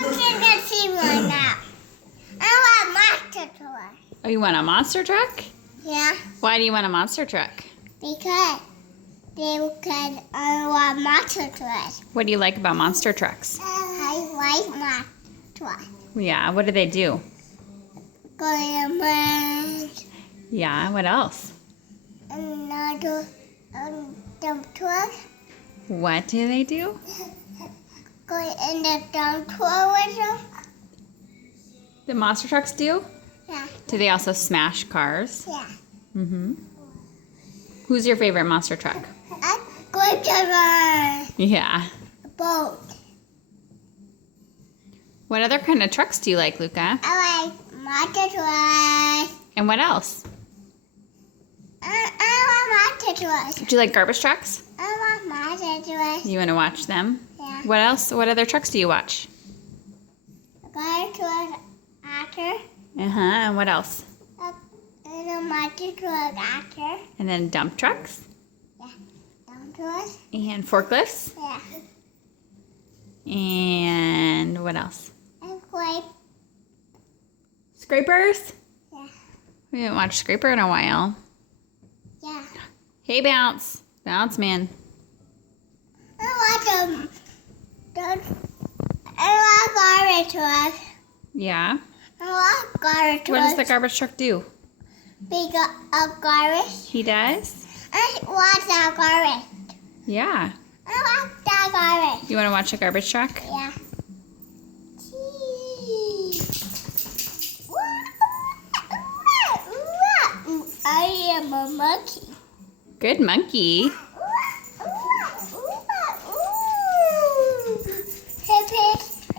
I'm gonna see one now. I want monster toy. Oh, you want a monster truck? Yeah, Why do you want a monster truck? because I want monster toys. What do you like about monster trucks? I like monster toys. Yeah, what do they do? Go Yeah, what else? another dump truck. What do they do? Go in the dump truck with them. The monster trucks do? Yeah, Do they also smash cars? yeah. Mm-hmm. Who's your favorite monster truck? I'm going to run Yeah. a boat. What other kind of trucks do you like, Luca? I like monster toys. And what else? I want monster toys. Do you like garbage trucks? I want monster toys. You want to watch them? Yeah. What else? What other trucks do you watch? Go to an actor. Uh-huh. And what else? And a monster toy actor. And then dump trucks? Dump toys. And forklifts? Yeah. And what else? And grape. Scrapers? Yeah. We haven't watched Scraper in a while. Yeah. Hey, Bounce. Bounce, man. I want I want garbage truck. Yeah? I want garbage truck. What does the garbage truck do? Pick up garbage. He does? I want that garbage. Yeah. I want that garbage. You want to watch a garbage truck? Yeah. I am a monkey. Good monkey.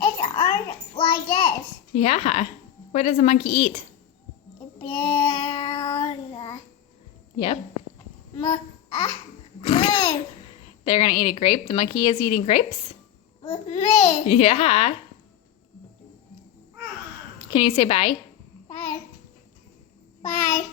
It's on like this. Yeah. What does a monkey eat? Banana. Yep. Move. They're going to eat a grape. The monkey is eating grapes? With me. Yeah. Can you say bye? Bye. Bye.